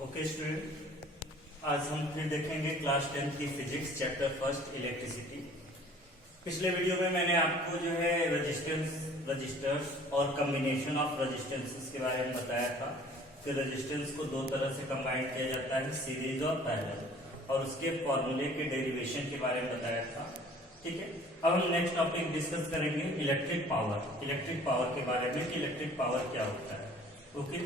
Okay student, आज हम फिर देखेंगे क्लास 10 की फिजिक्स चैप्टर फर्स्ट इलेक्ट्रिसिटी। पिछले वीडियो में मैंने आपको जो है रजिस्टर्स और कॉम्बिनेशन ऑफ रजिस्टेंसेस के बारे में बताया था कि रजिस्टेंस को दो तरह से कंबाइन किया जाता है, सीरीज और पैरेलल, और उसके फॉर्मूले के डेरिवेशन के बारे में बताया था। ठीक है, अब हम नेक्स्ट टॉपिक डिस्कस करेंगे इलेक्ट्रिक पावर के बारे में कि इलेक्ट्रिक पावर क्या होता है। ओके,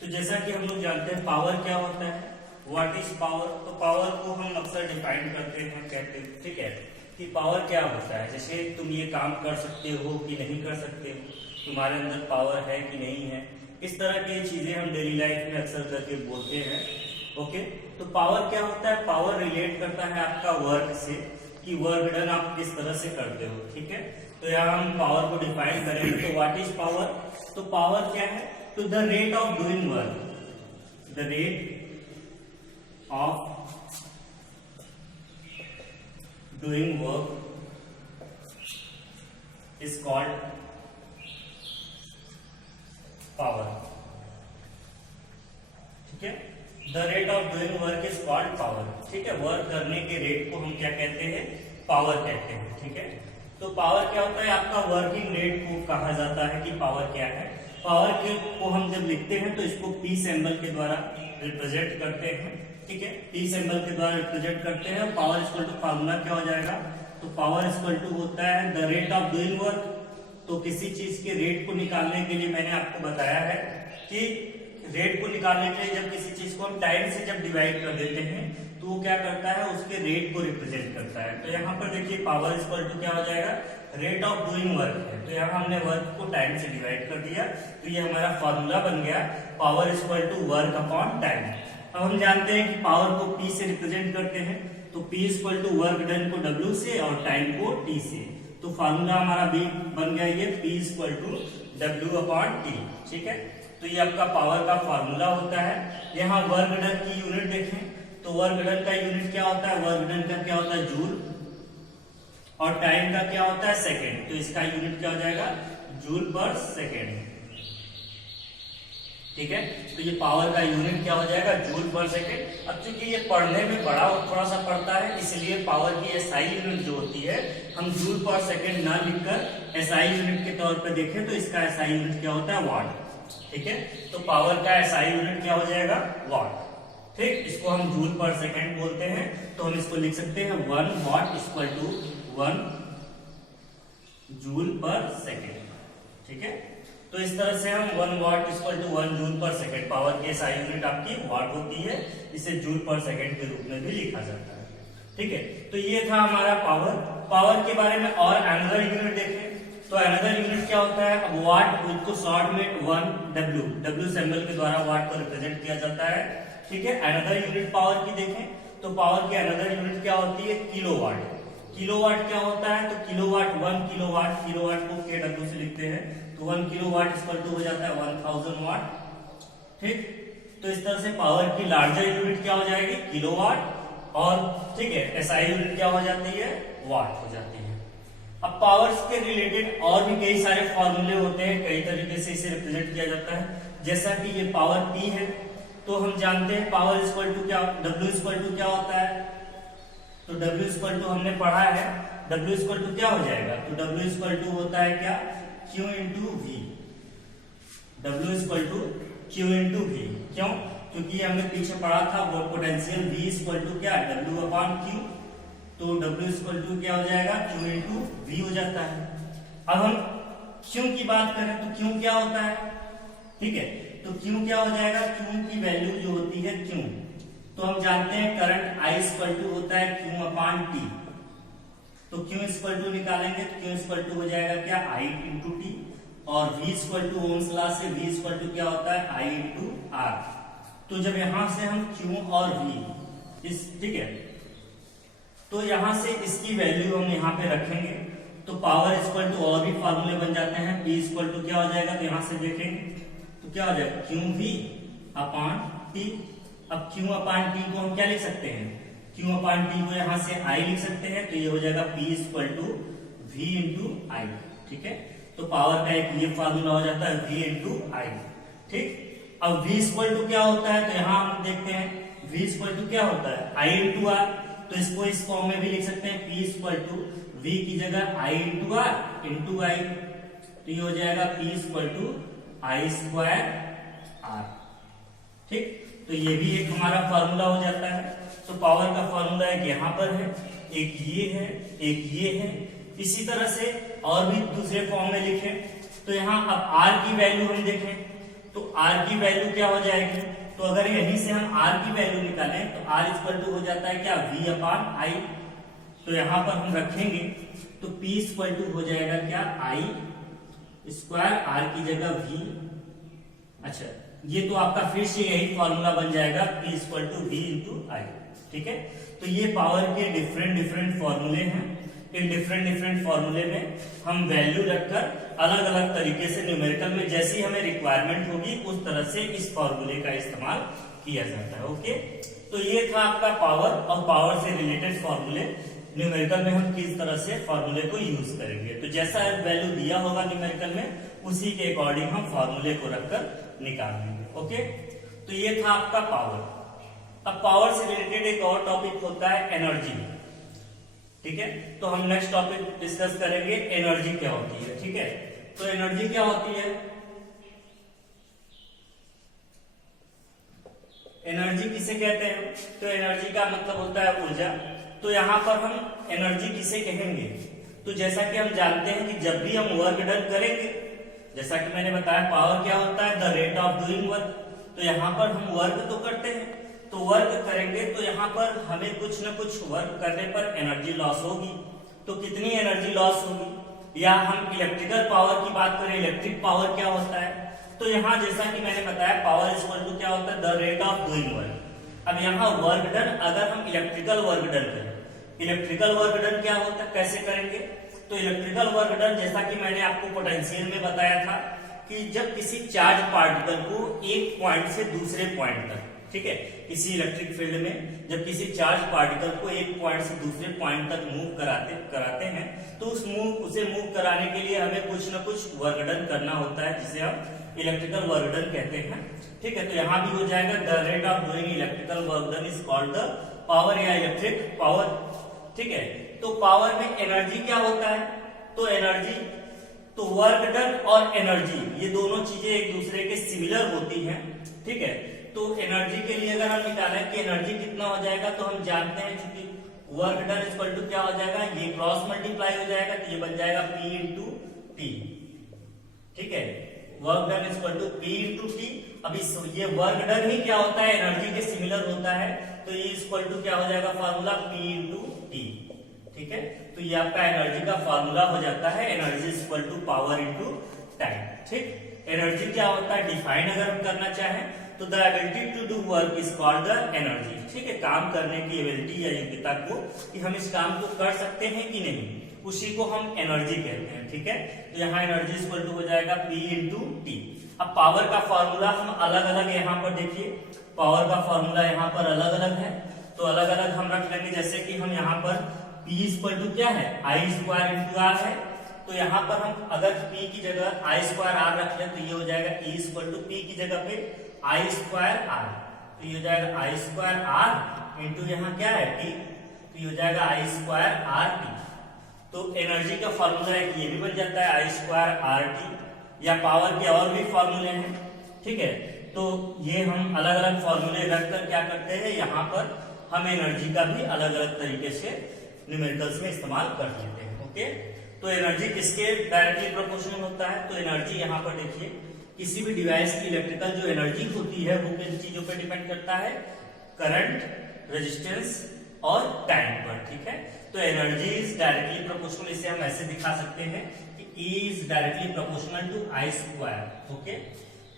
तो जैसा कि हम लोग जानते हैं पावर क्या होता है, व्हाट इज पावर। तो पावर को हम अक्सर डिफाइन करते हैं, कहते हैं ठीक है कि पावर क्या होता है। जैसे तुम ये काम कर सकते हो कि नहीं कर सकते हो, तुम्हारे अंदर पावर है कि नहीं है, इस तरह की चीजें हम डेली लाइफ में अक्सर करके बोलते हैं। ओके, तो पावर क्या होता है, पावर रिलेट करता है आपका वर्क से कि वर्क डन आप किस तरह से करते हो। ठीक है, तो यहाँ हम पावर को डिफाइन करेंगे। तो व्हाट इज पावर, तो पावर क्या है, to the rate of doing work, the rate of doing work is called power. ठीक है, the rate of doing work is called power. ठीक है, वर्क करने के रेट को हम क्या कहते हैं, पावर कहते हैं। ठीक है, तो पावर क्या होता है, आपका वर्किंग रेट को कहा जाता है कि पावर क्या है। पावर के को हम जब लिखते हैं तो इसको पी सिंबल के द्वारा रिप्रेजेंट करते हैं। ठीक है, पी सिंबल के द्वारा रिप्रेजेंट करते हैं। पावर इक्वल टू फार्मूला क्या हो जाएगा, तो पावर इक्वल टू होता है the rate of doing work. तो किसी चीज के रेट को निकालने के लिए मैंने आपको बताया है कि रेट को निकालने के लिए जब किसी चीज को हम टाइम से जब डिवाइड कर देते हैं तो वो क्या करता है, उसके रेट को रिप्रेजेंट करता है। तो यहाँ पर देखिए पावर इक्वल टू क्या हो जाएगा, रेट ऑफ डूइंग वर्क है। तो यहाँ हमने वर्क को टाइम से डिवाइड कर दिया, तो ये हमारा फॉर्मूला बन गया power equal to work upon time. अब हम जानते हैं कि पावर को पी से रिप्रेजेंट करते हैं, तो p equal to work done को डब्ल्यू से और टाइम को टी से। तो फॉर्मूला हमारा भी बन गया ये पी इक्वल टू डब्ल्यू अपॉन टी। ठीक है, तो ये आपका पावर का फॉर्मूला होता है। यहाँ वर्क डन की यूनिट देखें तो वर्क डन का यूनिट क्या होता है, वर्क डन का क्या होता है जूल, और टाइम का क्या होता है सेकेंड। तो इसका यूनिट क्या हो जाएगा, जूल पर सेकेंड। ठीक है, तो ये पावर का यूनिट क्या हो जाएगा, जूल पर सेकेंड। अब चूंकि ये पढ़ने में बड़ा थोड़ा सा पड़ता है, इसलिए पावर की एसआई यूनिट जो होती है हम जूल पर सेकेंड ना लिखकर एसआई यूनिट के तौर पे देखें तो इसका एसआई यूनिट क्या होता है, वाट। ठीक है, तो पावर का एसआई यूनिट क्या हो जाएगा, वाट। ठीक, इसको हम जूल पर सेकेंड बोलते हैं। तो हम इसको लिख सकते हैं 1 watt equal to 1 joule per second. ठीक है, तो इस तरह से हम 1 watt equal to 1 joule per second, power की एसआई यूनिट आपकी वाट होती है, इसे जूल पर सेकेंड के रूप में भी लिखा जाता है। ठीक है, तो ये था हमारा पावर के बारे में। और एनदर यूनिट देखें तो एनदर यूनिट क्या होता है, अब वाट को शॉर्ट में 1 डब्ल्यू सिंबल के द्वारा वाट को रिप्रेजेंट किया जाता है। ठीक है, एनदर यूनिट पावर की देखें तो पावर की एनदर यूनिट क्या होती है, किलोवाट। किलोवाट क्या होता है, तो किलोवाट 1 किलोवाट, किलोवाट को केडब्ल्यू से लिखते हैं, तो 1 किलोवाट इक्वल टू हो जाता है 1000 वाट। ठीक, तो इस तरह से पावर की लार्जर यूनिट क्या हो जाएगी, किलोवाट, और ठीक है एसआई यूनिट क्या हो जाती है, वाट हो जाती है। अब पावर्स के रिलेटेड और भी कई सारे फॉर्मूले होते हैं, कई तरीके से इसे रिप्रेजेंट किया जाता है। जैसा कि ये पावर पी है तो हम जानते हैं पावर इक्वल टू क्या, डब्ल्यू इक्वल टू क्या होता है, तो डब्ल्यू इक्वल टू हमने पढ़ा है, डब्ल्यू इक्वल टू क्या हो जाएगा, तो डब्ल्यू इक्वल टू होता है क्या, क्यू इंटू वी। डब्ल्यू equal to q into v, क्यों, क्योंकि हमने पीछे पढ़ा था वो पोटेंशियल वी इक्वल टू क्या, डब्ल्यू अपॉन क्यू। तो डब्ल्यू इक्वल टू क्या हो जाएगा, क्यू इंटू वी हो जाता है। अब हम क्यू की बात करें तो क्यू क्या होता है, ठीक है, तो क्यू क्या हो जाएगा, क्यू की वैल्यू जो होती है क्यू, तो हम जानते हैं करंट आई इक्वल टू होता है क्यू अपॉन टी। तो क्यू इक्वल टू निकालेंगे तो क्यू इक्वल टू हो जाएगा क्या, आई इंटू टी, और v equal to Ohm's law से वी इक्वल टू क्या होता है, आई इंटू आर। तो जब यहां से हम क्यू और वी इस, ठीक है, तो यहां से इसकी वैल्यू हम यहाँ पे रखेंगे तो पावर इक्वल टू और भी फॉर्मूले बन जाते हैं। पी इक्वल टू क्या हो जाएगा, तो यहां से देखेंगे तो क्या हो जाएगा, क्यू वी अपॉन टी। अब क्यू अपॉन टी को हम क्या लिख सकते हैं, क्यू अपॉन टी को यहां से आई लिख सकते हैं, तो ये हो जाएगा P equal to V into I. ठीक है, तो पावर का एक ये फॉर्मूला हो जाता है वी इंटू आई। ठीक, अब v इक्वल टू क्या होता है, तो यहाँ हम देखते हैं v इक्वल टू क्या होता है i इंटू आर, तो इसको इस फॉर्म में भी लिख सकते हैं p इक्वल टू v की जगह i into r into i, तो ये हो जाएगा p equal to I square r. ठीक, तो ये भी एक हमारा फॉर्मूला हो जाता है। तो पावर का फॉर्मूला एक यहाँ पर है, एक ये है, एक ये है। इसी तरह से और भी दूसरे फॉर्म में लिखें तो यहाँ अब r की वैल्यू हम देखें तो r की वैल्यू क्या हो जाएगी, तो अगर यहीं से हम r की वैल्यू निकालें तो r इक्वल टू हो जाता है क्या v अपॉन आई, तो यहाँ पर हम रखेंगे तो p इक्वल टू हो जाएगा क्या i स्क्वायर r की जगह v। अच्छा, ये तो आपका फिर से यही फॉर्मूला बन जाएगा p equal to v into I. ठीक है, तो ये पावर के डिफरेंट फॉर्मूले हैं। इन डिफरेंट फॉर्मूले में हम वैल्यू रखकर अलग अलग तरीके से न्यूमेरिकल में जैसी हमें रिक्वायरमेंट होगी उस तरह से इस फॉर्मूले का इस्तेमाल किया जाता है। ओके, तो ये था आपका पावर और पावर से रिलेटेड फॉर्मूले। न्यूमेरिकल में हम किस तरह से फॉर्मूले को यूज करेंगे, तो जैसा वैल्यू दिया होगा न्यूमेरिकल में उसी के अकॉर्डिंग हम फॉर्मूले को रखकर निकाल लेंगे। ओके, तो ये था आपका पावर। अब पावर से रिलेटेड एक और टॉपिक होता है एनर्जी। ठीक है, तो हम नेक्स्ट टॉपिक डिस्कस करेंगे एनर्जी क्या होती है। ठीक है, तो एनर्जी क्या होती है, एनर्जी किसे कहते हैं, तो एनर्जी का मतलब होता है ऊर्जा। तो यहाँ पर हम एनर्जी किसे कहेंगे, तो जैसा कि हम जानते हैं कि जब भी हम वर्क डन करेंगे, जैसा कि मैंने बताया पावर क्या होता है the rate of doing work, तो यहाँ पर हम वर्क तो करते हैं, तो वर्क करेंगे तो यहाँ पर हमें कुछ न कुछ वर्क करने पर एनर्जी लॉस होगी। तो कितनी एनर्जी लॉस होगी, या हम इलेक्ट्रिकल पावर की बात करें, इलेक्ट्रिक पावर क्या होता है, तो यहाँ जैसा कि मैंने बताया पावर इक्वल टू क्या होता है the rate of doing work. अब यहाँ वर्क डन, अगर हम इलेक्ट्रिकल वर्क डन करें, इलेक्ट्रिकल वर्क डन क्या होता है, कैसे करेंगे, तो इलेक्ट्रिकल वर्क डन जैसा कि मैंने आपको पोटेंशियल में बताया था कि जब किसी चार्ज पार्टिकल को एक पॉइंट से दूसरे पॉइंट तक, ठीक है, किसी इलेक्ट्रिक फील्ड में जब किसी चार्ज पार्टिकल को एक पॉइंट से दूसरे पॉइंट तक मूव कराते हैं तो उसे मूव कराने के लिए हमें कुछ न कुछ वर्क डन करना होता है, जिसे हम इलेक्ट्रिकल वर्क डन कहते हैं। ठीक है, तो यहाँ भी हो जाएगा the rate of doing electrical work done is called the power या इलेक्ट्रिक पावर। ठीक है, तो पावर में एनर्जी क्या होता है, तो एनर्जी, तो वर्क डन और एनर्जी ये दोनों चीजें एक दूसरे के सिमिलर होती हैं। ठीक है, तो एनर्जी के लिए अगर हम निकालें कि एनर्जी कितना हो जाएगा, तो हम जानते हैं क्योंकि वर्क डन इक्वल टू क्या हो जाएगा, ये क्रॉस मल्टीप्लाई हो जाएगा, तो ये बन जाएगा P इंटू टी। ठीक है, work done equal to P into t. अब इस ये वर्क डन ही क्या होता है, एनर्जी के सिमिलर होता है, तो ये इक्वल टू क्या हो जाएगा फॉर्मूला P इंटू टी। ठीक है, तो ये आपका एनर्जी का फॉर्मूला हो जाता है, energy equal to power into time. ठीक, एनर्जी क्या होता है डिफाइन अगर हम करना चाहें तो the ability to do work is called the energy. ठीक है, काम करने की एबिलिटी या योग्यता को कि हम इस काम को कर सकते हैं कि नहीं, उसी को हम एनर्जी कहते हैं। ठीक है, तो यहाँ एनर्जी इक्वल टू हो जाएगा P इंटू टी। अब पावर का फॉर्मूला हम अलग अलग यहाँ पर देखिए, पावर का फॉर्मूला यहाँ पर अलग अलग है, तो अलग अलग हम रख लेंगे। जैसे कि हम यहाँ पर P इक्वल टू क्या है आई स्क्वायर इंटू आर है, तो यहाँ पर हम अगर P की जगह आई स्क्वायर आर रख लें तो ये हो जाएगा E इक्वल टू P की जगह पे आई स्क्वायर आर, तो ये हो जाएगा आई स्क्वायर आर इंटू यहाँ क्या है टी, तो ये हो जाएगा आई स्क्वायर आर टी। तो एनर्जी का फॉर्मूला एक ये भी बन जाता है आई स्क्वायर आर टी, या पावर के और भी फॉर्मूले हैं। ठीक है, तो ये हम अलग अलग फॉर्मूले रखकर क्या करते हैं, यहाँ पर हम एनर्जी का भी अलग अलग तरीके से न्यूमेरिकल्स में इस्तेमाल कर लेते हैं। ओके, तो एनर्जी किसके डायरेक्टली प्रोपोर्शनल होता है, तो एनर्जी यहाँ पर देखिए किसी भी डिवाइस की इलेक्ट्रिकल जो एनर्जी होती है वो किन चीजों पर डिपेंड करता है, करंट, रेजिस्टेंस और टाइम पर। ठीक है, तो एनर्जी इज डायरेक्टली प्रोपोर्शनल, इसे हम ऐसे दिखा सकते हैं कि E is directly proportional to I square. Okay,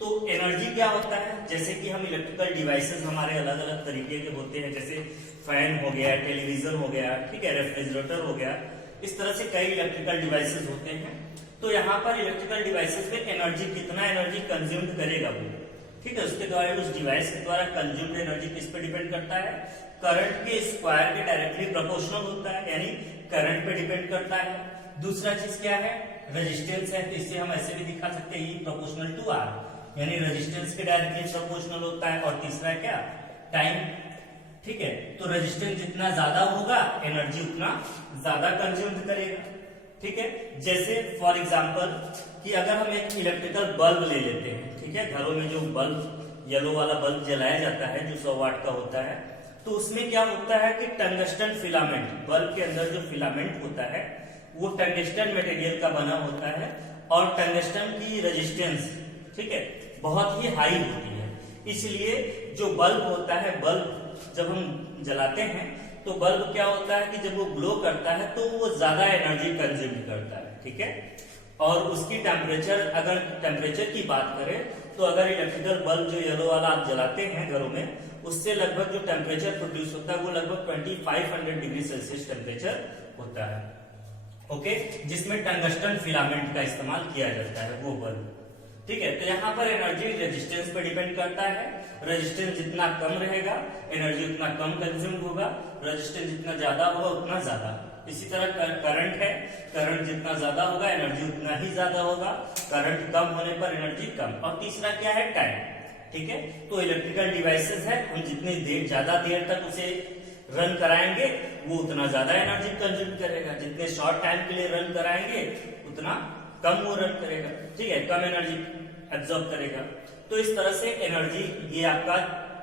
तो एनर्जी क्या होता है, जैसे कि हम इलेक्ट्रिकल डिवाइसेस हमारे अलग अलग तरीके के होते हैं, जैसे फैन हो गया, टेलीविजन हो गया, ठीक है, रेफ्रिजरेटर हो गया, इस तरह से कई इलेक्ट्रिकल डिवाइसेस होते हैं। तो यहाँ पर इलेक्ट्रिकल डिवाइसेस में एनर्जी, कितना एनर्जी कंज्यूम करेगा वो, ठीक है, उसके द्वारा उस डिवाइस के द्वारा कंज्यूम्ड एनर्जी किस पे डिपेंड करता है, करंट के स्क्वायर के डायरेक्टली प्रोपोर्शनल होता है, यानी करंट पे डिपेंड करता है। दूसरा चीज क्या है, रेजिस्टेंस है, तो इससे हम ऐसे भी दिखा सकते हैं प्रोपोर्शनल टू आर, यानी रेजिस्टेंस के डायरेक्टली प्रोपोर्शनल होता है। और तीसरा क्या, टाइम। ठीक है, तो रेजिस्टेंस जितना ज्यादा होगा एनर्जी उतना ज्यादा कंज्यूम करेगा। ठीक है, जैसे फॉर एग्जांपल कि अगर हम एक इलेक्ट्रिकल बल्ब ले लेते हैं, ठीक है, घरों में जो बल्ब येलो वाला बल्ब जलाया जाता है जो 100 वाट का होता है, तो उसमें क्या होता है कि टंगस्टन फिलामेंट, बल्ब के अंदर जो फिलामेंट होता है वो टंगस्टन मटेरियल का बना होता है और टंगस्टन की रेजिस्टेंस, ठीक है, बहुत ही हाई होती है। इसलिए जो बल्ब होता है, बल्ब जब हम जलाते हैं तो बल्ब क्या होता है कि जब वो ग्लो करता है तो वो ज्यादा एनर्जी कंज्यूम करता है। ठीक है, और उसकी टेम्परेचर, अगर टेम्परेचर की बात करें तो अगर इलेक्ट्रिकल बल्ब जो येलो वाला आप जलाते हैं घरों में, उससे लगभग जो टेम्परेचर प्रोड्यूस होता है वो लगभग 2500 डिग्री सेल्सियस टेम्परेचर होता है। ओके, जिसमें टंगस्टन फिलामेंट का इस्तेमाल किया जाता है वो बल्ब। ठीक है, तो यहाँ पर एनर्जी रेजिस्टेंस पर डिपेंड करता है। रेजिस्टेंस जितना कम रहेगा एनर्जी उतना कम कंज्यूम होगा, रेजिस्टेंस जितना ज्यादा होगा उतना ज्यादा। इसी तरह करंट है, करंट जितना ज्यादा होगा एनर्जी उतना ही ज्यादा होगा, करंट कम होने पर एनर्जी कम। और तीसरा क्या है, टाइम। ठीक है, तो इलेक्ट्रिकल डिवाइसेस है, हम जितनी देर ज्यादा देर तक उसे रन कराएंगे वो उतना ज्यादा एनर्जी कंज्यूम करेगा, जितने शॉर्ट टाइम के लिए रन कराएंगे उतना कम वो रन करेगा। ठीक है, कम एनर्जी एब्जॉर्ब करेगा। तो इस तरह से एनर्जी ये आपका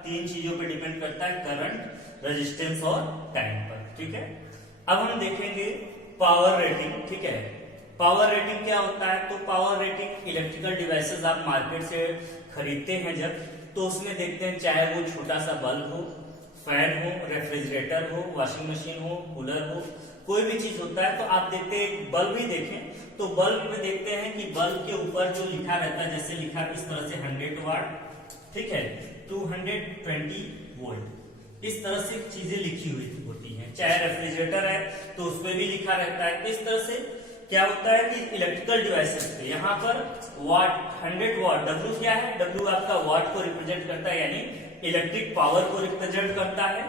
3 चीजों पे डिपेंड करता है, करंट, रेजिस्टेंस और टाइम पर। ठीक है, अब हम देखेंगे पावर रेटिंग। ठीक है, पावर रेटिंग क्या होता है, तो पावर रेटिंग इलेक्ट्रिकल डिवाइसेस आप मार्केट से खरीदते हैं जब, तो उसमें देखते हैं चाहे वो छोटा सा बल्ब हो, फैन हो, रेफ्रिजरेटर हो, वॉशिंग मशीन हो, कूलर हो, कोई भी चीज होता है तो आप देखते हैं, बल्ब ही देखें तो बल्ब में देखते हैं कि बल्ब के ऊपर जो लिखा रहता है, जैसे लिखा इस तरह से 100 वाट, ठीक है, 220 वोल्ट, इस तरह से चीजें लिखी हुई होती हैं। चाहे रेफ्रिजरेटर है तो उसमें भी लिखा रहता है। तो इस तरह से क्या होता है कि इलेक्ट्रिकल डिवाइसेस पे यहाँ पर वाट, 100 वाट, डब्ल्यू क्या है, डब्ल्यू आपका वाट को रिप्रेजेंट करता है, यानी इलेक्ट्रिक पावर को रिप्रेजेंट करता है।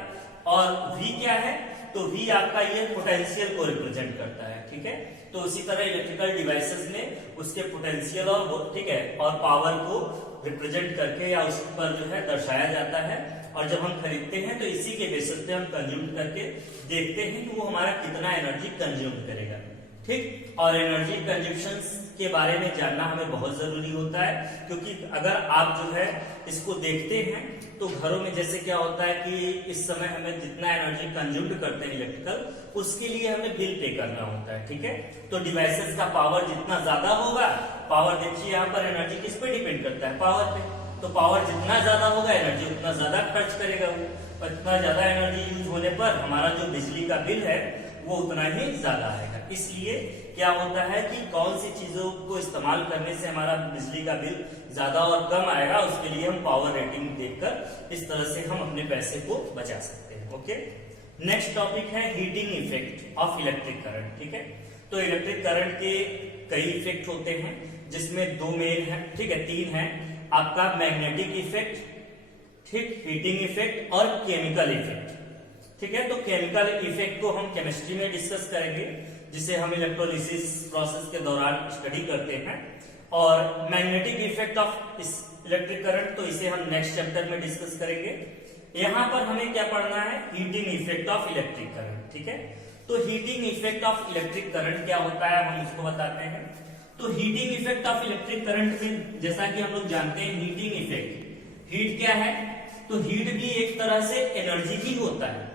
और वी क्या है, तो वी आपका ये पोटेंशियल को रिप्रेजेंट करता है। ठीक है, तो उसी तरह इलेक्ट्रिकल डिवाइसेस में उसके पोटेंशियल और, ठीक है, और पावर को रिप्रेजेंट करके या उस पर जो है दर्शाया जाता है। और जब हम खरीदते हैं तो इसी के बेसिस पे हम कंज्यूम करके देखते हैं कि वो हमारा कितना एनर्जी कंज्यूम करेगा। ठीक, और एनर्जी कंजम्पशन के बारे में जानना हमें बहुत जरूरी होता है, क्योंकि अगर आप जो है इसको देखते हैं तो घरों में जैसे क्या होता है कि इस समय हमें जितना एनर्जी कंज्यूम करते हैं इलेक्ट्रिकल, उसके लिए हमें बिल पे करना होता है। ठीक है, तो डिवाइसेस का पावर जितना ज्यादा होगा, पावर देखिए यहाँ पर एनर्जी किस पे डिपेंड करता है, पावर पे, तो पावर जितना ज्यादा होगा एनर्जी उतना ज्यादा खर्च करेगा वो, उतना ज्यादा एनर्जी यूज होने पर हमारा जो बिजली का बिल है वो उतना ही ज्यादा आएगा। इसलिए क्या होता है कि कौन सी चीजों को इस्तेमाल करने से हमारा बिजली का बिल ज्यादा और कम आएगा, उसके लिए हम पावर रेटिंग देखकर इस तरह से हम अपने पैसे को बचा सकते हैं। ओके, नेक्स्ट टॉपिक है heating effect of electric current. ठीक है, तो इलेक्ट्रिक करंट के कई इफेक्ट होते हैं, जिसमें 2 मेन है, ठीक है, 3 है, आपका मैग्नेटिक इफेक्ट, ठीक, हीटिंग इफेक्ट और केमिकल इफेक्ट। ठीक है, तो केमिकल इफेक्ट को हम केमिस्ट्री में डिस्कस करेंगे, जिसे हम इलेक्ट्रोलिसिस प्रोसेस के दौरान स्टडी करते हैं। और magnetic effect of electric current, तो इसे हम नेक्स्ट चैप्टर में डिस्कस करेंगे। यहाँ पर हमें क्या पढ़ना है, heating effect of electric current. ठीक है, तो heating effect of electric current क्या होता है हम उसको बताते हैं। तो heating effect of electric current में जैसा कि हम लोग जानते हैं, हीटिंग इफेक्ट, हीट क्या है, तो हीट भी एक तरह से एनर्जी ही होता है।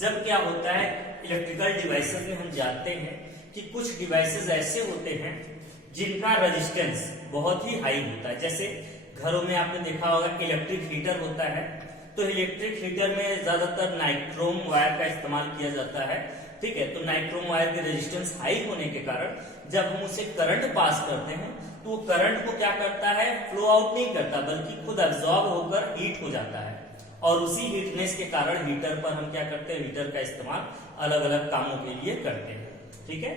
जब क्या होता है इलेक्ट्रिकल डिवाइसेस में हम जानते हैं कि कुछ डिवाइसेस ऐसे होते हैं जिनका रेजिस्टेंस बहुत ही हाई होता है। जैसे घरों में आपने देखा होगा इलेक्ट्रिक हीटर होता है, तो इलेक्ट्रिक हीटर में ज्यादातर नाइट्रोम वायर का इस्तेमाल किया जाता है। ठीक है, तो नाइट्रोम वायर के रेजिस्टेंस हाई होने के कारण जब हम उसे करंट पास करते हैं तो करंट को क्या करता है, फ्लो आउट नहीं करता, बल्कि खुद एब्जॉर्ब होकर हीट हो जाता है। और उसी हीटनेस के कारण हीटर पर हम क्या करते हैं, हीटर का इस्तेमाल अलग अलग कामों के लिए करते हैं। ठीक है,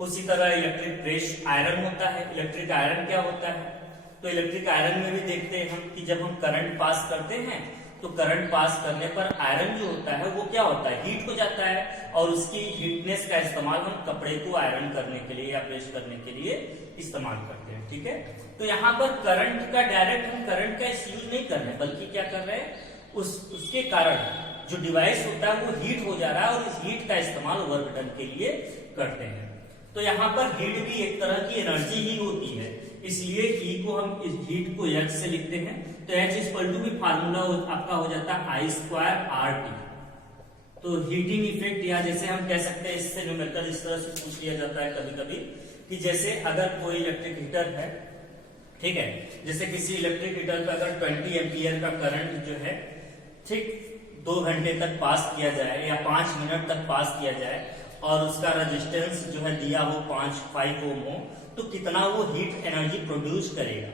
उसी तरह इलेक्ट्रिक प्रेस आयरन होता है। इलेक्ट्रिक आयरन क्या होता है, तो इलेक्ट्रिक आयरन में भी देखते हैं हम कि जब हम करंट पास करते हैं तो करंट पास करने पर आयरन जो होता है वो क्या होता है, हीट हो जाता है। और उसकी हीटनेस का इस्तेमाल हम कपड़े को आयरन करने के लिए या प्रेस करने के लिए इस्तेमाल करते हैं। ठीक है, तो यहाँ पर करंट का डायरेक्ट हम करंट का यूज नहीं कर रहे हैं, बल्कि क्या कर रहे हैं, उसके कारण जो डिवाइस होता है वो हीट हो जा रहा है और इस हीट का इस्तेमाल वर्क डन के लिए करते हैं। तो यहाँ पर हीट भी एक तरह की एनर्जी ही होती है, इसलिए ई को हम इस हीट को एच से लिखते हैं। तो एच इक्वल टू भी फार्मूला आपका हो जाता है आई स्क्वायर आर टी। तो हीटिंग इफेक्ट, या जैसे हम कह सकते हैं, इससे न्यूमेरिकल इस तरह से पूछ लिया जाता है कभी कभी कि जैसे अगर कोई इलेक्ट्रिक हीटर है, ठीक है, जैसे किसी इलेक्ट्रिक हीटर पर अगर 20 एम्पियर का करंट जो है ठीक 2 घंटे तक पास किया जाए या 5 मिनट तक पास किया जाए और उसका रेजिस्टेंस जो है दिया हो 5 ओम हो, तो कितना वो हीट एनर्जी प्रोड्यूस करेगा।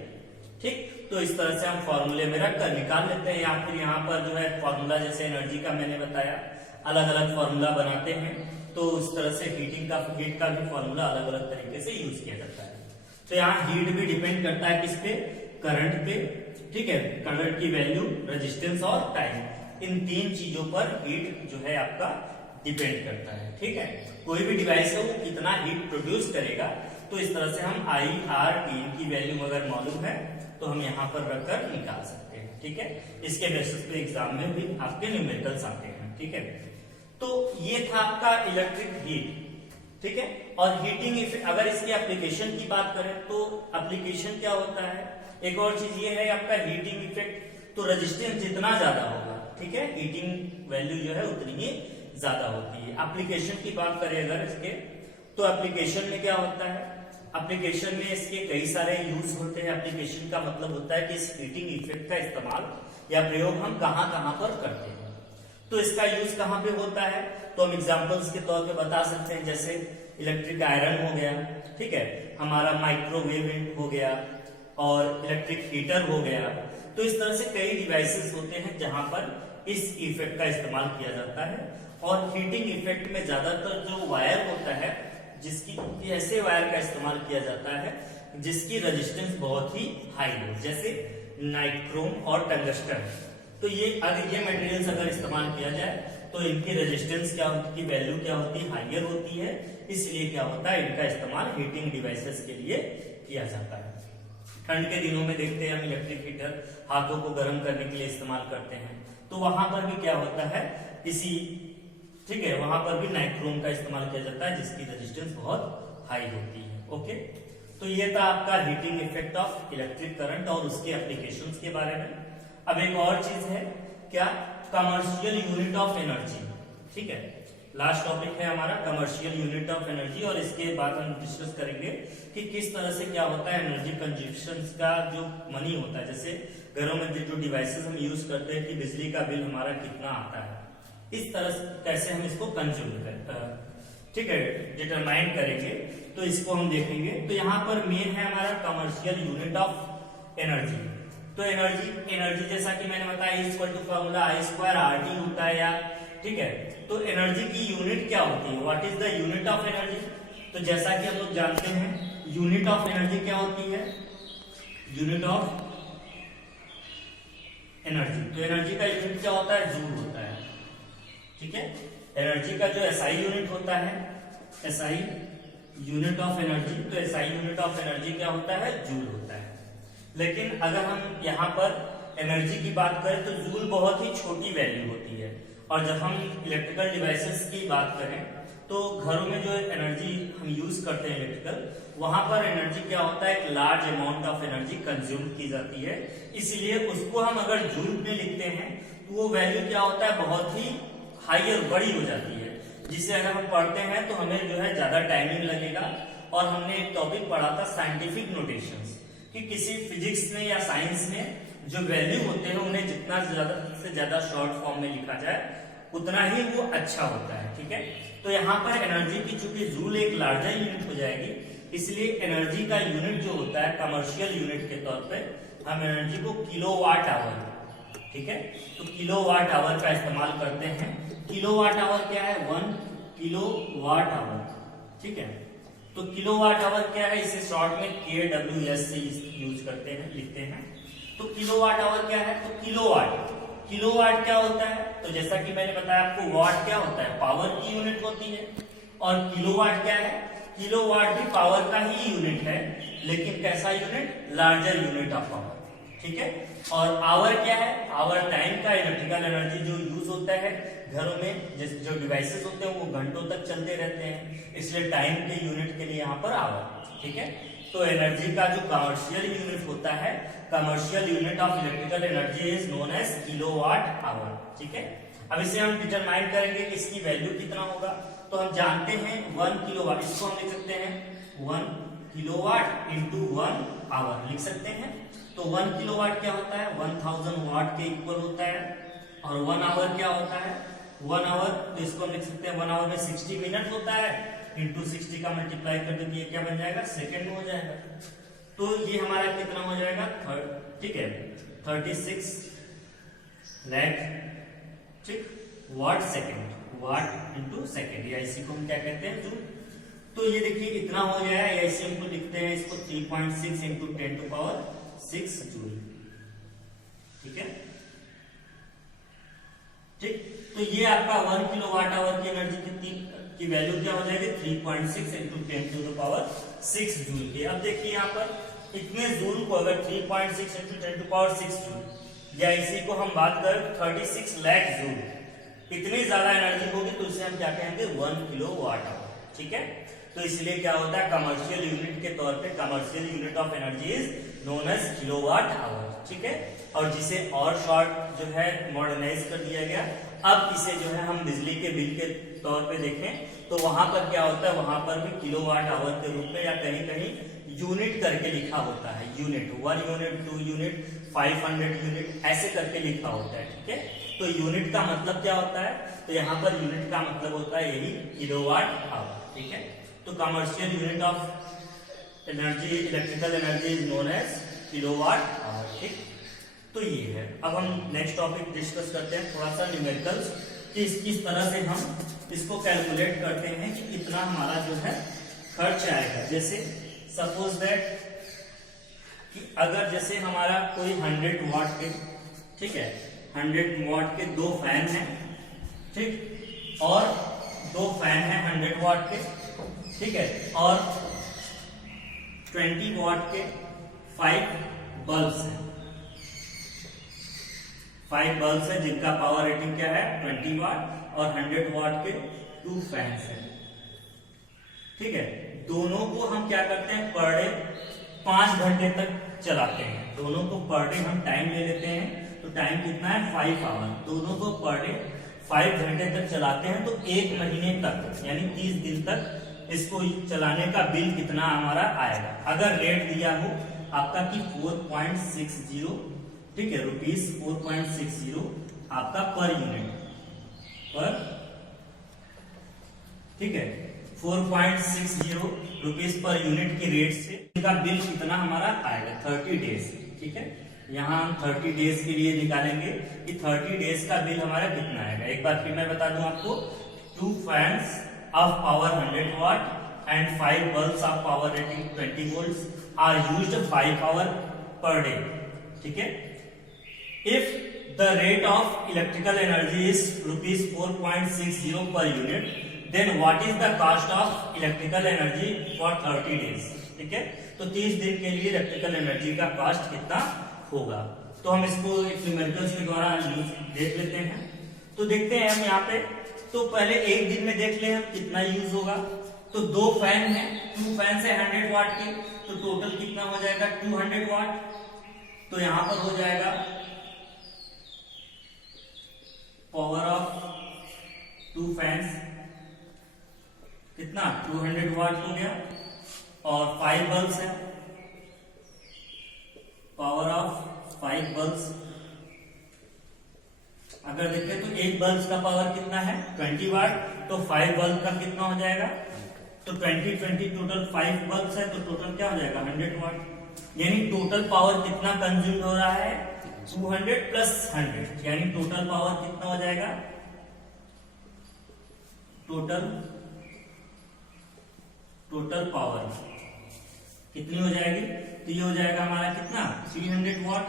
ठीक, तो इस तरह से हम फॉर्मूले में रख कर निकाल लेते हैं, या फिर यहाँ पर जो है फॉर्मूला जैसे एनर्जी का मैंने बताया अलग अलग फॉर्मूला बनाते हैं, तो इस तरह से हीट का भी फॉर्मूला अलग अलग तरीके से यूज किया जाता है। तो यहाँ हीट भी डिपेंड करता है किस पे, करंट पे, ठीक है, करंट की वैल्यू, रेजिस्टेंस और टाइम, इन 3 चीजों पर हीट जो है आपका डिपेंड करता है। ठीक है, कोई भी डिवाइस है वो कितना हीट प्रोड्यूस करेगा, तो इस तरह से हम आई आर टी की वैल्यू अगर मालूम है तो हम यहाँ पर रखकर निकाल सकते हैं। ठीक है, इसके बेसिस पे एग्जाम में भी आपके न्यूमेरिकल्स आते हैं। ठीक है, तो ये था आपका इलेक्ट्रिक हीट। ठीक है, और हीटिंग इफेक्ट, अगर इसकी एप्लीकेशन की बात करें तो एप्लीकेशन क्या होता है, एक और चीज ये है आपका हीटिंग इफेक्ट, तो रेजिस्टेंस जितना ज्यादा होगा, ठीक है, हीटिंग वैल्यू जो है उतनी ही ज्यादा होती है। एप्लीकेशन की बात करें अगर इसके, तो एप्लीकेशन में क्या होता है, एप्लीकेशन में इसके कई सारे यूज होते हैं। एप्लीकेशन का मतलब होता है कि इस हीटिंग इफेक्ट का इस्तेमाल या प्रयोग हम कहां कहां पर करते हैं। तो इसका यूज कहां पे होता है, तो हम एग्जांपल्स के तौर पे बता सकते हैं, जैसे इलेक्ट्रिक आयरन हो गया, ठीक है, हमारा माइक्रोवेव हो गया और इलेक्ट्रिक हीटर हो गया। तो इस तरह से कई डिवाइसेस होते हैं जहां पर इस इफेक्ट का इस्तेमाल किया जाता है। और हीटिंग इफेक्ट में ज्यादातर जो वायर होता है, जिसकी ऐसे वायर का इस्तेमाल किया जाता है जिसकी रेजिस्टेंस बहुत ही हाई हो, जैसे नाइक्रोम और टंगस्टन। तो ये मटेरियल्स अगर इस्तेमाल किया जाए तो इनकी रेजिस्टेंस क्या होती है, वैल्यू क्या होती है, हाइयर होती है, इसलिए क्या होता है, इनका इस्तेमाल हीटिंग डिवाइसेस के लिए किया जाता है। ठंड के दिनों में देखते हैं हम इलेक्ट्रिक हीटर हाथों को गर्म करने के लिए इस्तेमाल करते हैं, तो वहां पर भी क्या होता है, इसी, ठीक है, वहां पर भी नाइक्रोम का इस्तेमाल किया जाता है जिसकी रेजिस्टेंस बहुत हाई होती है। ओके, तो ये था आपका heating effect of electric current और उसके एप्लीकेशंस के बारे में। अब एक और चीज है क्या, कमर्शियल यूनिट ऑफ एनर्जी। ठीक है, लास्ट टॉपिक है हमारा कमर्शियल यूनिट ऑफ एनर्जी, और इसके बाद हम डिस्कस करेंगे कि किस तरह से क्या होता है एनर्जी कंजप्शन का जो मनी होता है, जैसे घरों में जो डिवाइसेस हम यूज करते हैं कि बिजली का बिल हमारा कितना आता है, इस तरह से कैसे हम इसको कंज्यूम करते हैं, ठीक है, डिटरमाइन करेंगे, तो इसको हम देखेंगे। तो यहाँ पर मेन है हमारा कमर्शियल यूनिट ऑफ एनर्जी। तो एनर्जी जैसा कि मैंने बताया equal to formula I square R T होता है, या ठीक है, तो एनर्जी की यूनिट क्या होती है, what is the unit of energy. तो जैसा कि हम लोग जानते हैं यूनिट ऑफ एनर्जी क्या होती है, यूनिट ऑफ एनर्जी, तो एनर्जी का यूनिट क्या होता है, जूल होता है। ठीक है, एनर्जी का जो एसआई यूनिट होता है, एसआई यूनिट ऑफ एनर्जी, तो एसआई यूनिट ऑफ एनर्जी क्या होता है, जूल होता है। लेकिन अगर हम यहाँ पर एनर्जी की बात करें तो जूल बहुत ही छोटी वैल्यू होती है, और जब हम इलेक्ट्रिकल डिवाइसेस की बात करें तो घरों में जो एनर्जी हम यूज करते हैं इलेक्ट्रिकल, वहां पर एनर्जी क्या होता है, एक large amount of energy consume की जाती है, इसलिए उसको हम अगर जूल में लिखते हैं तो वो वैल्यू क्या होता है, बहुत ही हाइयर, बड़ी हो जाती है, जिसे अगर हम पढ़ते हैं तो हमें जो है ज्यादा टाइमिंग लगेगा। और हमने एक टॉपिक पढ़ा था साइंटिफिक नोटेशंस, कि किसी फिजिक्स में या साइंस में जो वैल्यू होते हैं उन्हें जितना ज्यादा से ज्यादा शॉर्ट फॉर्म में लिखा जाए उतना ही वो अच्छा होता है। ठीक है, तो यहाँ पर एनर्जी की चूंकि जूल एक लार्जर यूनिट हो जाएगी, इसलिए एनर्जी का यूनिट जो होता है कमर्शियल यूनिट के तौर पे हम एनर्जी को किलोवाट आवर, ठीक है, तो किलोवाट आवर का इस्तेमाल करते हैं। किलोवाट आवर क्या है, 1 किलोवाट आवर। ठीक है, तो किलोवाट आवर क्या है, इसे शॉर्ट में KWS से यूज करते हैं, लिखते हैं। तो किलोवाट आवर क्या है, तो किलोवाट क्या होता है, तो जैसा कि मैंने बताया आपको, वाट क्या होता है, पावर की यूनिट होती है, और किलोवाट क्या है, किलोवाट भी पावर का ही यूनिट है, लेकिन कैसा unit, larger unit of power, ठीक है। और आवर क्या है, आवर टाइम का इलेक्ट्रिकल एनर्जी जो यूज होता है घरों में, जो डिवाइसेस होते हैं वो घंटों तक चलते रहते हैं, इसलिए टाइम के यूनिट के लिए यहाँ पर आवर, ठीक है। तो एनर्जी का जो कमर्शियल यूनिट होता है, commercial unit of electrical energy is known as kilowatt hour, ठीक है। अब इसे हम डिटरमाइन करेंगे कि इसकी वैल्यू कितना होगा। तो हम जानते हैं 1 किलोवाट, इसको हम लिख सकते हैं 1 किलोवाट इंटू 1 आवर लिख सकते हैं। तो 1 किलोवाट क्या होता है, 1000 वाट के इक्वल होता है। और 1 आवर क्या होता है, 1 आवर, तो इसको हम लिख सकते हैं 1 आवर में 60 मिनट होता है, इंटू 60 का मल्टीप्लाई कर देंगे, क्या बन जाएगा, सेकेंड में हो जाएगा। तो ये हमारा कितना हो जाएगा, ठीक है, 36 लाख, ठीक, वाट सेकेंड, वाट इंटू सेकेंड, या इसी को हम क्या कहते हैं, जूल। तो ये देखिए इतना हो गया, या इसे हमको लिखते हैं इसको 3.6 इंटू 10⁶ जूल, ठीक है, ठीक। तो ये आपका 1 किलोवाट आवर की एनर्जी कितनी की वैल्यू क्या हो जाएगी, 3.6 इंटू 10⁶ जूल की। अब देखिए यहाँ पर इतने जूल को अगर 3.6 इंटू 10⁶ जूल, या इसी को हम बात करें 36 लाख जूल, इतनी ज्यादा एनर्जी होगी तो इसे हम क्या कहेंगे, 1 किलोवाट आवर, ठीक है। तो इसलिए क्या होता है, कमर्शियल यूनिट के तौर पे commercial unit of energy is known as kilowatt hour, ठीक है। और जिसे और शॉर्ट जो है मॉडर्नाइज कर दिया गया। अब इसे जो है हम बिजली के बिल के तौर पे देखें तो वहां पर क्या होता है, वहां पर भी किलोवाट आवर के रूप में या कहीं कहीं यूनिट करके लिखा होता है, यूनिट 1 यूनिट 2 यूनिट 500 यूनिट ऐसे करके लिखा होता है, ठीक है। तो यूनिट का मतलब क्या होता है, तो यहाँ पर यूनिट का मतलब होता है यही किलोवाट आवर, ठीक है। तो commercial unit of energy, electrical energy is known as kilowatt hour, ठीक। तो ये है। अब हम नेक्स्ट टॉपिक डिस्कस करते हैं थोड़ा सा न्यूमेरिकल्स, कि किस तरह से हम इसको कैलकुलेट करते हैं कि कितना हमारा जो है खर्च आएगा। जैसे सपोज दैट कि अगर जैसे हमारा कोई 100 वाट के, ठीक है, 100 वाट के 2 फैन हैं, ठीक, और 2 फैन हैं 100 वाट के, ठीक है, और 20 वाट के 5 बल्ब्स हैं, 5 बल्ब्स हैं जिनका पावर रेटिंग क्या है 20 वाट, और 100 वाट के 2 फैंस हैं, ठीक है। दोनों को हम क्या करते हैं, पर डे 5 घंटे तक चलाते हैं। दोनों को पर डे हम टाइम ले लेते हैं, तो टाइम कितना है 5 आवर। दोनों को पर डे 5 घंटे तक चलाते हैं, तो 1 महीने तक यानी 30 दिन तक इसको चलाने का बिल कितना हमारा आएगा। अगर रेट दिया हो आपका कि 4.60, ठीक है, रुपीज 4.60 आपका पर यूनिट पर, ठीक है, 4.60 रुपीज पर यूनिट के रेट से इसका बिल कितना हमारा आएगा 30 डेज, ठीक है। यहाँ हम 30 डेज के लिए निकालेंगे कि 30 डेज का बिल हमारा कितना आएगा। एक बार फिर मैं बता दूं आपको, 2 fans of power 100 watt and 5 bulbs of power rating 20 volts are used 5 hour per day, ठीक है। If the rate of electrical energy is rupees 4.60 per unit, then what is the cost of electrical energy for 30 days, ठीक है। तो 30 दिन के लिए electrical energy का cost कितना होगा, तो हम इसको एक न्यूमेरिकल्स के द्वारा देख लेते हैं। तो देखते हैं हम यहाँ पे, तो पहले एक दिन में देख ले हम कितना यूज होगा। तो 2 फैन है, 2 फैन से 100 वाट के, तो टोटल कितना हो जाएगा 200 वाट। तो यहां पर हो जाएगा पावर ऑफ 2 फैंस कितना 200 वाट हो गया, और 5 बल्ब्स है, पावर ऑफ 5 बल्ब्स अगर देखें तो एक बल्ब का पावर कितना है 20 वाट, तो 5 बल्ब का कितना हो जाएगा, तो 20 टोटल 5 बल्ब है, तो टोटल क्या हो जाएगा 100 वाट। यानी टोटल पावर कितना कंज्यूम हो रहा है 200 प्लस 100, यानी टोटल पावर कितना हो जाएगा, टोटल पावर कितनी हो जाएगी, तो ये हो जाएगा हमारा कितना 300 वाट,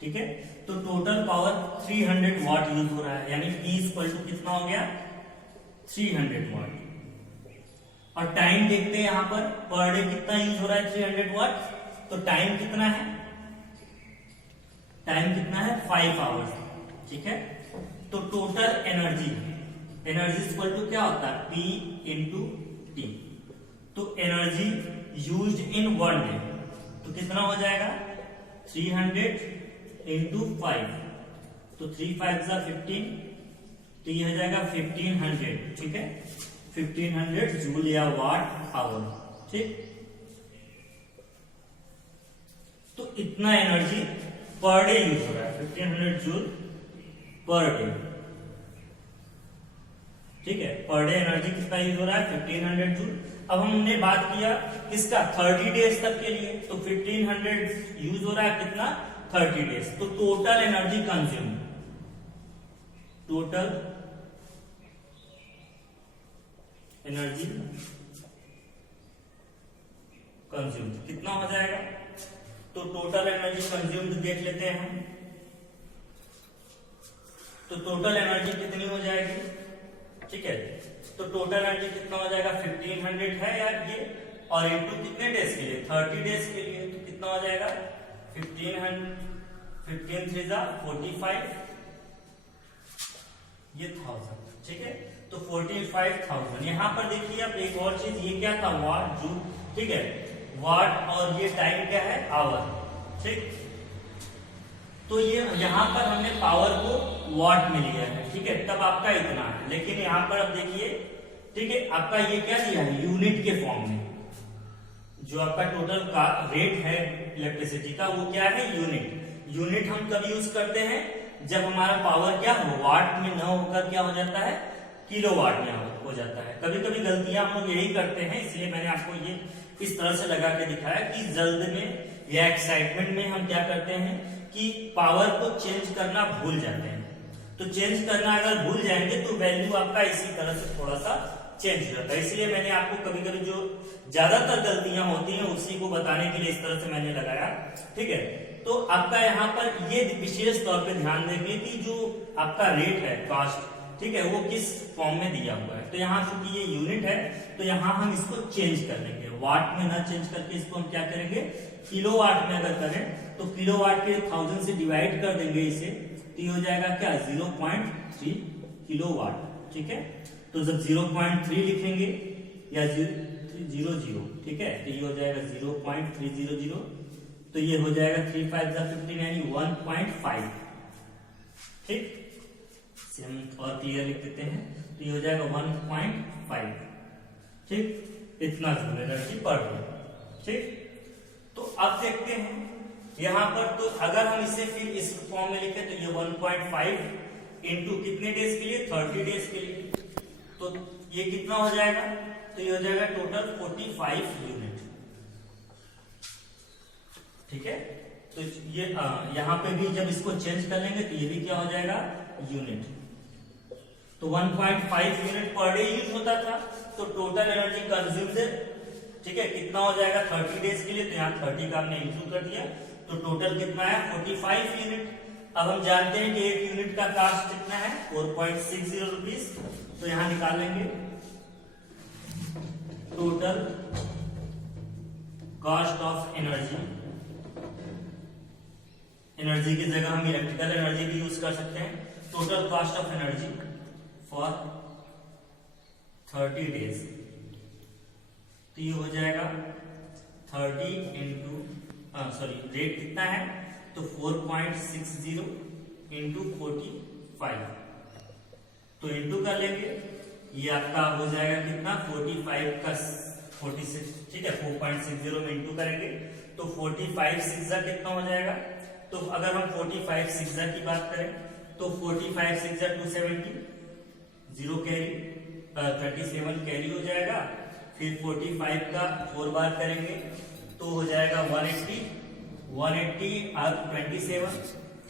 ठीक है। तो टोटल पावर 300 वाट यूज हो रहा है, यानी E इक्वल टू कितना हो गया 300 वाट। और टाइम देखते हैं यहाँ पर डे कितना यूज हो रहा है 300 वाट, तो टाइम कितना है, टाइम कितना है 5 आवर्स, ठीक है। तो total energy, energy equal to क्या होता है P इंटू टी, तो एनर्जी यूज्ड इन 1 डे तो कितना हो जाएगा 300 इंटू 5, तो 3 5 15, तो ये हो जाएगा 1500, ठीक है, 1500 जूल या वाट आवर, ठीक। तो इतना एनर्जी पर डे यूज हो रहा है 1500 जूल पर डे, ठीक है। पर डे एनर्जी कितना यूज हो रहा है 1500 जूल। अब हमने बात किया किसका 30 डेज तक के लिए, तो 1500 यूज हो रहा है कितना 30 डेज, तो total energy consume, total energy consume कितना हो जाएगा, तो टोटल एनर्जी कंज्यूम्ड देख लेते हैं हम, तो टोटल एनर्जी कितनी हो जाएगी, ठीक है। तो टोटल एनर्जी कितना हो जाएगा 1500 है यार ये, और इनटू कितने डेज के लिए 30 डेज के लिए, तो कितना हो जाएगा 15 3 जा 45, ये 1000, ठीक है। तो 45,000। यहाँ पर देखिए अब एक और चीज, ये क्या था वाट जूल, ठीक है, वाट, और ये टाइम क्या है आवर, ठीक। तो ये यहाँ पर हमने पावर को वाट में लिया है, ठीक है, तब आपका इतना है। लेकिन यहाँ पर अब देखिए, ठीक है, आपका ये क्या दिया है यूनिट के फॉर्म में, जो आपका टोटल का रेट है इलेक्ट्रिसिटी का वो क्या है यूनिट। यूनिट हम कब यूज करते हैं जब हमारा पावर क्या हो वाट में न होकर क्या हो जाता है किलोवाट में हो जाता है। कभी कभी गलतियां हम लोग यही करते हैं, इसलिए मैंने आपको ये इस तरह से लगा के दिखाया कि जल्द में या एक्साइटमेंट में हम क्या करते हैं कि पावर को चेंज करना भूल जाते हैं। तो चेंज करना अगर भूल जाएंगे तो वैल्यू आपका इसी तरह से थोड़ा सा चेंज हो जाता है। इसलिए मैंने आपको कभी कभी जो ज्यादातर गलतियां होती हैं उसी को बताने के लिए इस तरह से मैंने लगाया, ठीक है। तो आपका यहाँ पर ये विशेष तौर पे ध्यान देंगे कि जो आपका रेट है कास्ट, ठीक है, वो किस फॉर्म में दिया हुआ है। तो यहाँ चूंकि ये यूनिट है तो यहाँ हम इसको चेंज कर लेंगे, वाट में ना चेंज करके इसको हम क्या करेंगे किलोवाट में अगर करें तो किलोवाट के 1000 से डिवाइड कर देंगे इसे, तो ये हो जाएगा क्या 0.3 किलोवाट, ठीक है। तो जब 0.3 लिखेंगे या 0.00, ठीक है, तो ये हो जाएगा 0.300, तो ये हो जाएगा 3 5 15 यानी 1.5, ठीक। हम और क्लियर लिख देते हैं, तो ये हो जाएगा 1.5, ठीक, इतना जूल एनर्जी पर डे, ठीक। तो अब देखते हैं यहां पर, तो अगर हम इसे फिर इस फॉर्म में लिखें तो ये 1.5 इंटू कितने डेज के लिए 30 डेज के लिए, तो ये कितना हो जाएगा, तो ये हो जाएगा टोटल 45 यूनिट, ठीक है। तो ये यहाँ पे भी जब इसको चेंज कर लेंगे तो ये भी क्या हो जाएगा यूनिट। तो 1.5 यूनिट पर डे यूज होता था, तो टोटल एनर्जी कंज्यूम्ड, ठीक है, कितना हो जाएगा 30 डेज के लिए, तो यहाँ 30 का हमने इंक्लूड कर दिया, तो टोटल कितना है 45 यूनिट। अब हम जानते हैं कि एक यूनिट का कास्ट कितना है 4.60 रुपीज, तो यहाँ निकालेंगे total cost of energy. Energy की जगह हम इलेक्ट्रिकल एनर्जी भी यूज कर सकते हैं। Total cost of energy for 30 days, तो ये हो जाएगा 30 इंटू रेट कितना है तो 4.60 इंटू 45, तो इंटू कर लेंगे, ये आपका हो जाएगा कितना 45 का 46, ठीक है, 4.60 में इंटू करेंगे तो 45 6 कितना हो जाएगा, तो अगर हम 45 6 की बात करें तो 45 6 270, 0 कैरी 37 कैरी हो जाएगा, फिर 45 का 4 बार करेंगे तो हो जाएगा 180 और 27,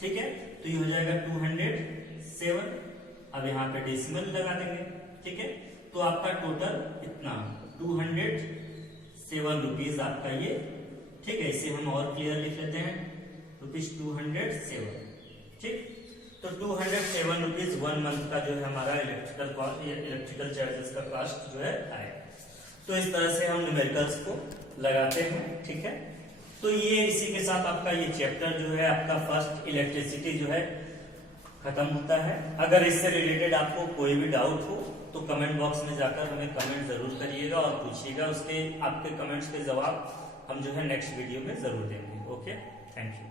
ठीक है, तो ये हो जाएगा 207। अब यहाँ पे डेसिमल लगा देंगे, ठीक है, तो आपका टोटल इतना 207 रुपीज आपका ये, ठीक है। इसे हम और क्लियर लिख लेते हैं ₹207, ठीक। तो 207 रुपीज 1 मंथ का जो है हमारा इलेक्ट्रिकल चार्जेस का कॉस्ट जो है आएगा। तो तो इस तरह से हम न्यूमेरिकल्स को लगाते हैं, ठीक है। तो ये इसी के साथ आपका ये चैप्टर जो है आपका फर्स्ट इलेक्ट्रिसिटी जो है खत्म होता है। अगर इससे रिलेटेड आपको कोई भी डाउट हो तो कमेंट बॉक्स में जाकर हमें कमेंट जरूर करिएगा और पूछिएगा, उसके आपके कमेंट्स के जवाब हम जो है नेक्स्ट वीडियो में जरूर देंगे। Okay, thank you.